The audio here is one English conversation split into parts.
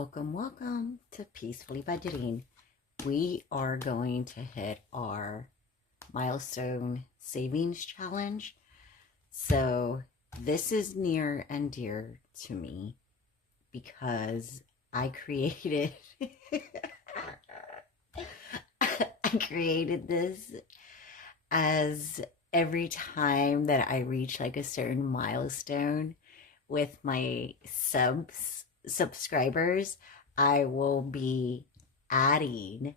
Welcome to Peacefully Budgeting. We are going to hit our milestone savings challenge. So this is near and dear to me because I created this as every time that I reach like a certain milestone with my subscribers, I will be adding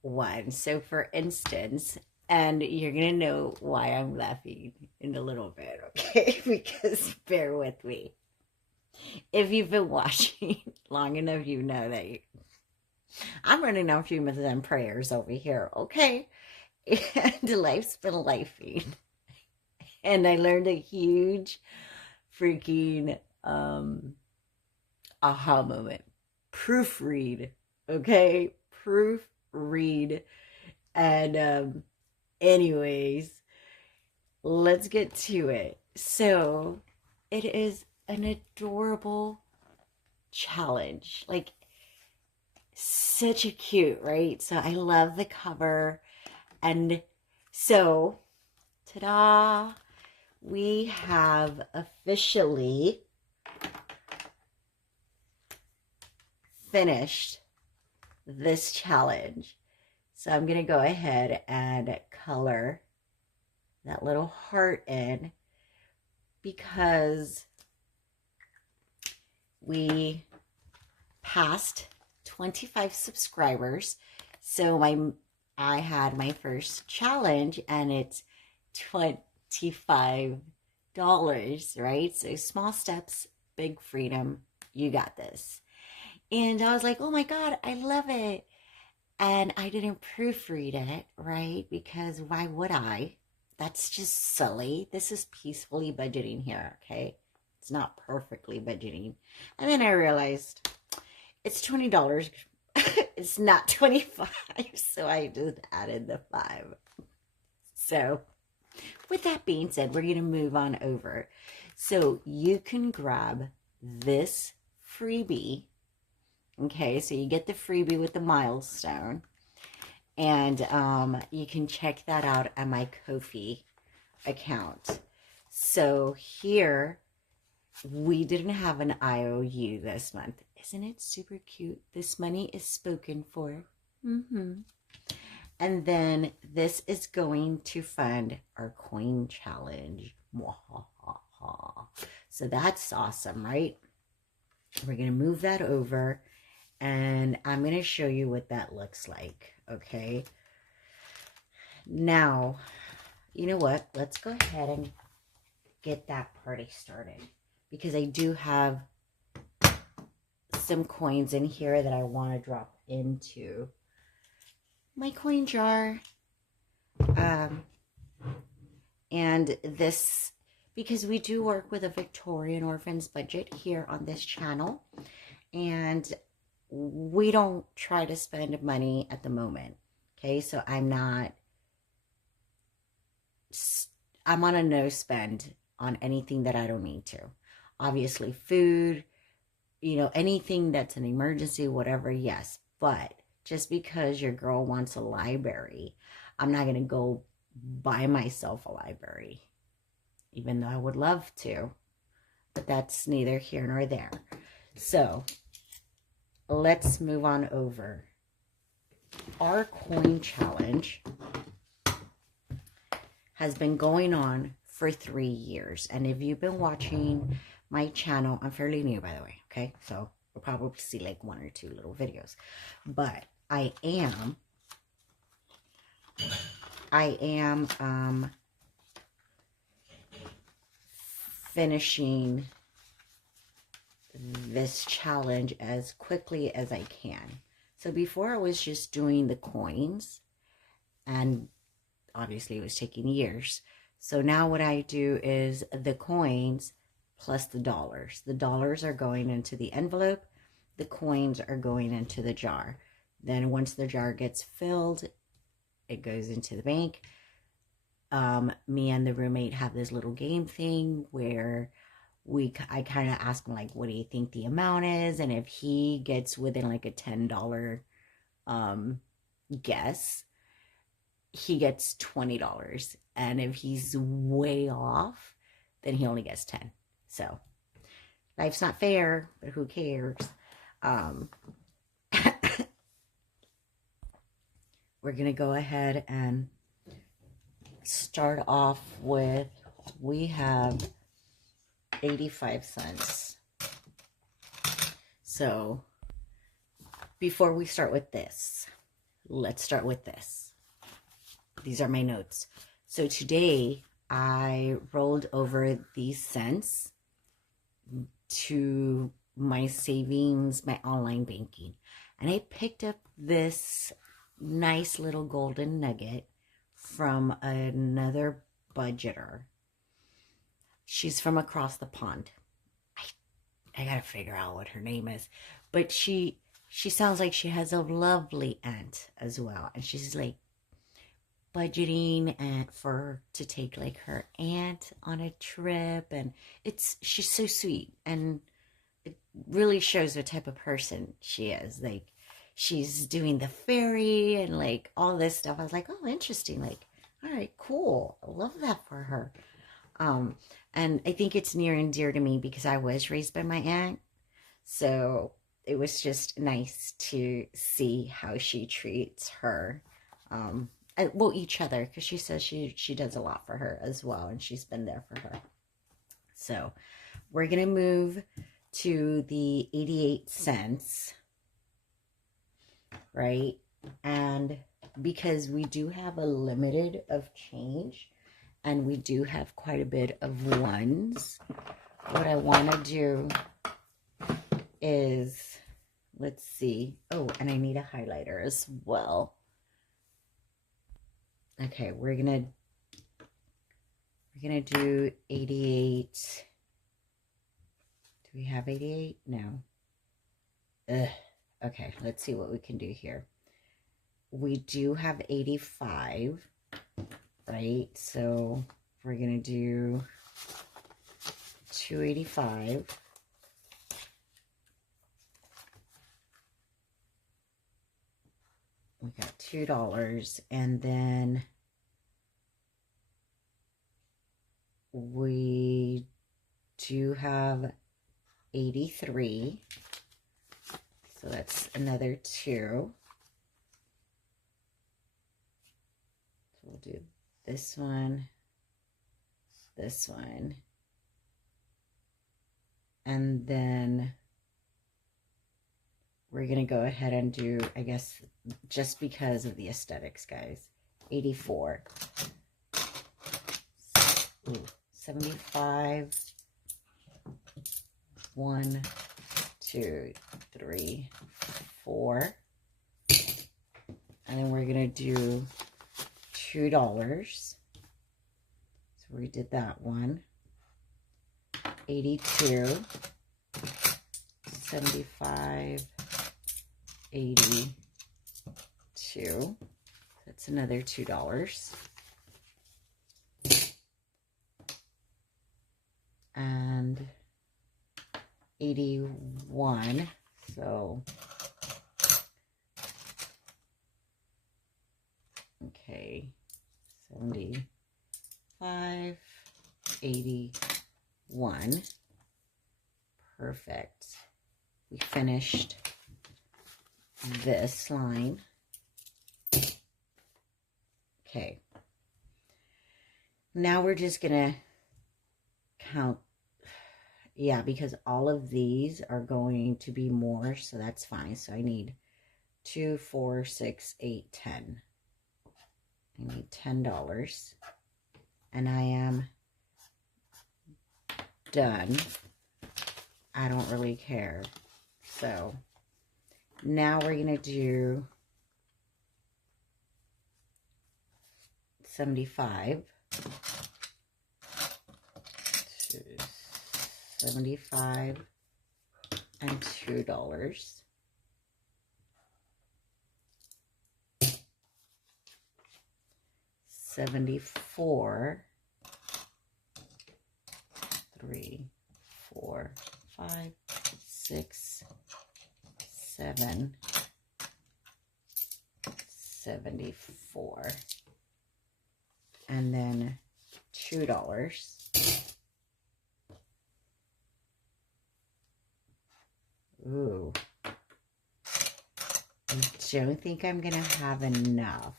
one. So for instance, and you're gonna know why I'm laughing in a little bit, okay? Because bear with me. If you've been watching long enough, you know that I'm running on fumes and prayers over here, okay? And life's been lifing. And I learned a huge freaking aha moment. Proofread, okay? Proofread. And anyways, let's get to it. So it is an adorable challenge, like such a cute, right? So I love the cover. And so ta-da, we have officially finished this challenge. So I'm going to go ahead and color that little heart in because we passed 25 subscribers. So I had my first challenge and it's $25, right? So small steps, big freedom. You got this. And I was like, oh my God, I love it. And I didn't proofread it, right? Because why would I? That's just silly. This is peacefully budgeting here, okay? It's not perfectly budgeting. And then I realized it's $20. It's not 25. So I just added the 5. So with that being said, we're going to move on over. So you can grab this freebie. Okay, so you get the freebie with the milestone. And you can check that out on my Ko-fi account. So here, we didn't have an IOU this month. Isn't it super cute? This money is spoken for. And then this is going to fund our coin challenge. So that's awesome, right? We're going to move that over. And I'm going to show you what that looks like, okay? Now, you know what? Let's go ahead and get that party started. Because I do have some coins in here that I want to drop into my coin jar. And this, because we do work with a Victorian Orphans budget here on this channel. And we don't try to spend money at the moment, okay? So I'm on a no spend on anything that I don't need to. Obviously, food, you know, anything that's an emergency, whatever, yes. But just because your girl wants a library, I'm not going to go buy myself a library, even though I would love to. But that's neither here nor there. So let's move on over. Our coin challenge has been going on for 3 years. And if you've been watching my channel, I'm fairly new, by the way, okay? So you'll probably see like 1 or 2 little videos. But I am finishing this challenge as quickly as I can. So before I was just doing the coins, and obviously it was taking years. So now what I do is the coins plus the dollars. The dollars are going into the envelope. The coins are going into the jar. Then once the jar gets filled, it goes into the bank. Me and the roommate have this little game thing where I kind of ask him, like, what do you think the amount is? And if he gets within like a $10 guess, he gets $20. And if he's way off, then he only gets 10. So life's not fair, but who cares? We're going to go ahead and start off with, we have 85 cents. So before we start with this, let's start with this. These are my notes. So today I rolled over these cents to my savings, my online banking. And I picked up this nice little golden nugget from another budgeter. She's from across the pond. I gotta figure out what her name is. But she sounds like she has a lovely aunt as well. And she's like budgeting and to take like her aunt on a trip, and she's so sweet, and it really shows what type of person she is. Like, she's doing the ferry and like all this stuff. I was like, oh, interesting. Like, all right, cool. I love that for her. And I think it's near and dear to me because I was raised by my aunt. So it was just nice to see how she treats her. Well, each other, because she says she does a lot for her as well, and she's been there for her. So we're going to move to the 88 cents, right? And because we do have a limited of change, and we do have quite a bit of ones, what I want to do is, let's see. Oh, and I need a highlighter as well. Okay, we're gonna do 88. Do we have 88? No. Okay, let's see what we can do here. We do have 85, right? So we're gonna do 285. We got $2, and then we do have 83. So that's another 2. So we'll do this one, and then we're going to go ahead and do, I guess, just because of the aesthetics, guys, 84. Ooh, 75. 1, 2, 3, 4. And then we're going to do $2. So we did that one. 82. 75. 82. That's another $2. And 81. So okay, 75, 81. Perfect. We finished this line. Okay. Now we're just gonna count. Yeah, because all of these are going to be more, so that's fine. So I need 2, 4, 6, 8, 10. I need $10. And I am done. I don't really care. So now we're going to do 75. 75 and $2. $74, 3, 4, 5, 6, 7, 74. And then $2. Ooh. I don't think I'm going to have enough.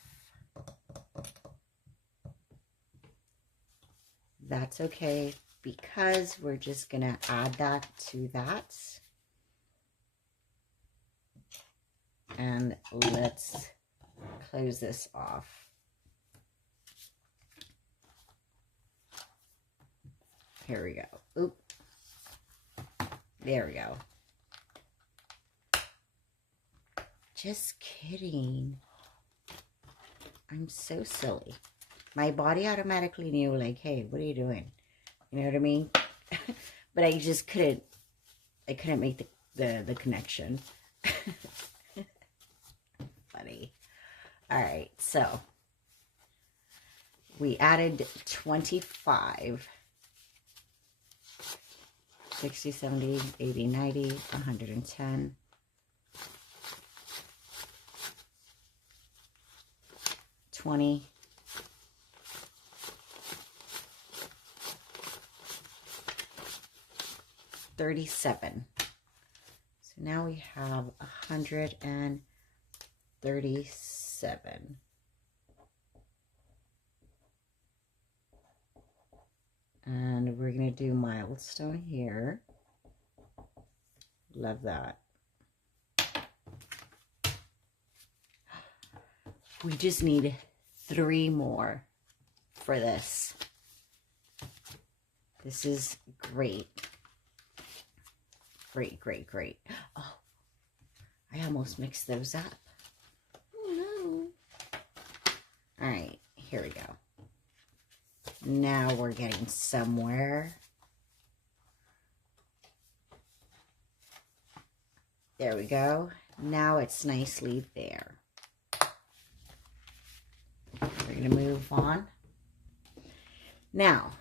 That's okay, because we're just going to add that to that. And let's close this off. Here we go. Oop. There we go. Just kidding. I'm so silly. My body automatically knew, like, hey, what are you doing? You know what I mean? But I just couldn't, I couldn't make the connection. Funny. All right, so we added 25. 60, 70, 80, 90, 110. 20. 37. So now we have 137. And we're going to do milestone here. Love that. We just need 3 more for this. This is great. Great, great, great. Oh, I almost mixed those up. Oh, no. All right, here we go. Now we're getting somewhere. There we go. Now it's nicely there. We're going to move on. Now,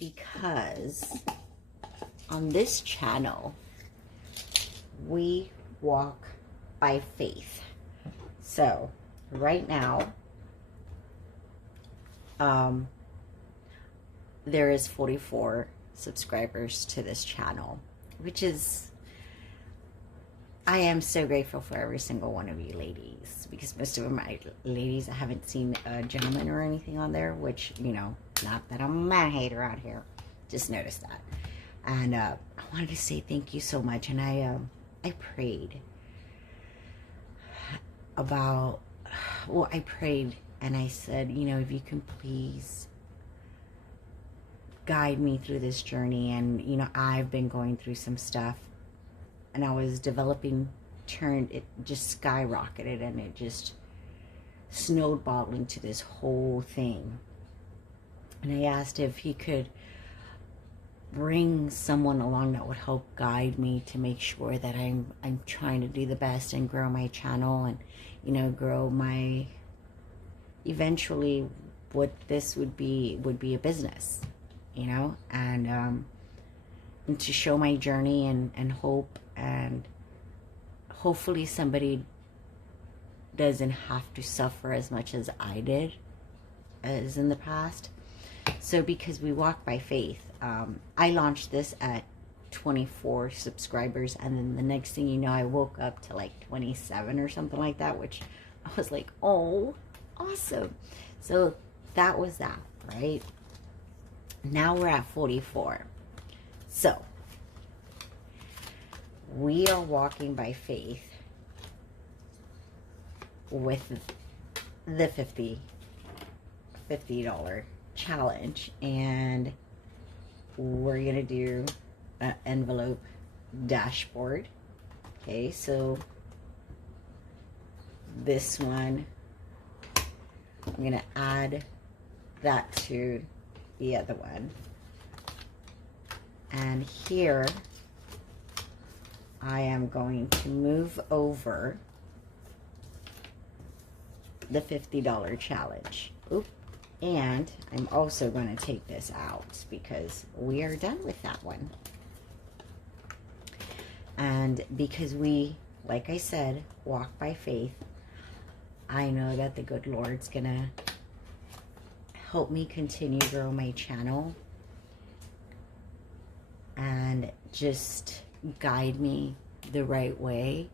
because on this channel, we walk by faith. So, right now, there is 44 subscribers to this channel, which is, I am so grateful for every single one of you ladies, because most of them are ladies. I haven't seen a gentleman or anything on there, which, you know, not that I'm a man hater out here, just noticed that. And I wanted to say thank you so much. And I prayed about, well, I prayed and I said, you know, if you can please guide me through this journey. And, you know, I've been going through some stuff, and I was developing, it just skyrocketed, and it just snowballed into this whole thing. And I asked if he could bring someone along that would help guide me to make sure that I'm trying to do the best and grow my channel, and, you know, grow my, eventually what this would be a business, you know, and to show my journey and hope, and hopefully somebody doesn't have to suffer as much as I did as in the past. So because we walk by faith, I launched this at 24 subscribers, and then the next thing you know, I woke up to like 27 or something like that, which I was like, oh, awesome. So that was that, right? Now we're at 44. So we are walking by faith with the $50 challenge, and we're gonna do an envelope dashboard. Okay, so this one, I'm gonna add that to the other one, and here I am going to move over the $50 challenge. Oop, And I'm also going to take this out because we are done with that one. And because we, like I said, walk by faith, I know that the good Lord's going to help me continue to grow my channel and just guide me the right way.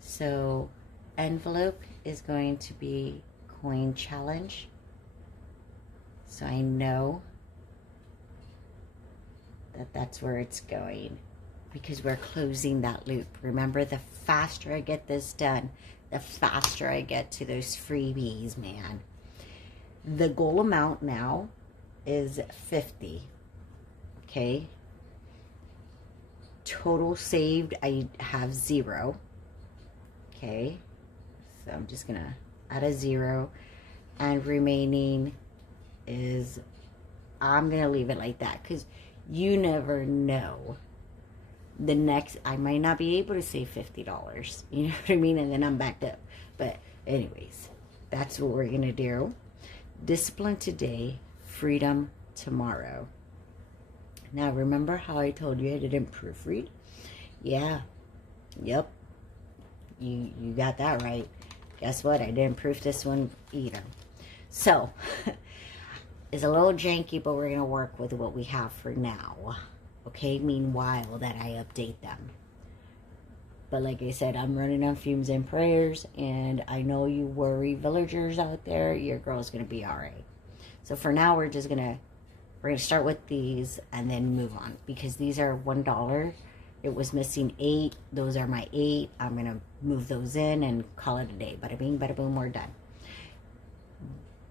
So envelope is going to be coin challenge. So I know that that's where it's going because we're closing that loop. Remember, the faster I get this done, the faster I get to those freebies, man. The goal amount now is 50. Okay. Total saved, I have 0. Okay. So I'm just going to add a 0. And remaining is, I'm going to leave it like that because you never know. The next, I might not be able to save $50. You know what I mean? And then I'm backed up. But anyways, that's what we're going to do. Discipline today, freedom tomorrow. Now, remember how I told you I didn't proofread? Yeah. Yep. You got that right. Guess what? I didn't proof this one either. So, it's a little janky, but we're going to work with what we have for now. Okay? Meanwhile, that I update them. But like I said, I'm running on fumes and prayers, and I know you worry villagers out there. Your girl's going to be all right. So for now, we're going to start with these and then move on, because these are $1. It was missing 8. Those are my 8. I'm going to move those in and call it a day. Bada bing, bada boom, we're done.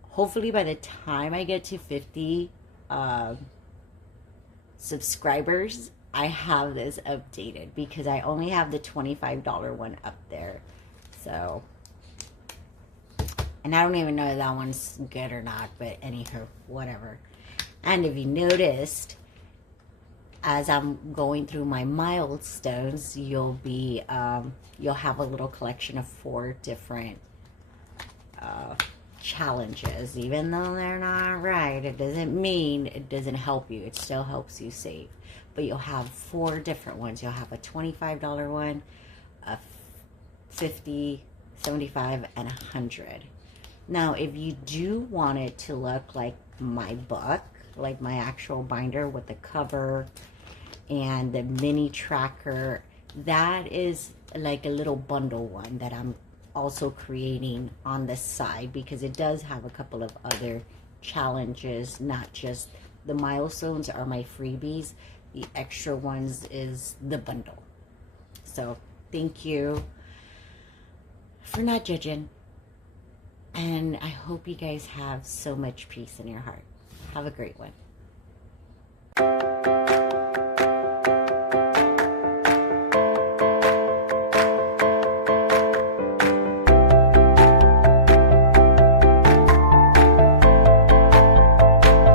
Hopefully by the time I get to 50 subscribers, I have this updated, because I only have the $25 one up there. So, and I don't even know if that one's good or not, but anywho, whatever. And if you noticed, as I'm going through my milestones, you'll have a little collection of 4 different challenges. Even though they're not right, it doesn't mean it doesn't help you. It still helps you save. But you'll have 4 different ones. You'll have a $25 one, a $50, $75, and $100. Now, if you do want it to look like my book, like my actual binder with the cover and the mini tracker, that is like a little bundle one that I'm also creating on the side, because it does have a couple of other challenges. Not just the milestones are my freebies. The extra ones is the bundle. So thank you for not judging. And I hope you guys have so much peace in your heart. Have a great one.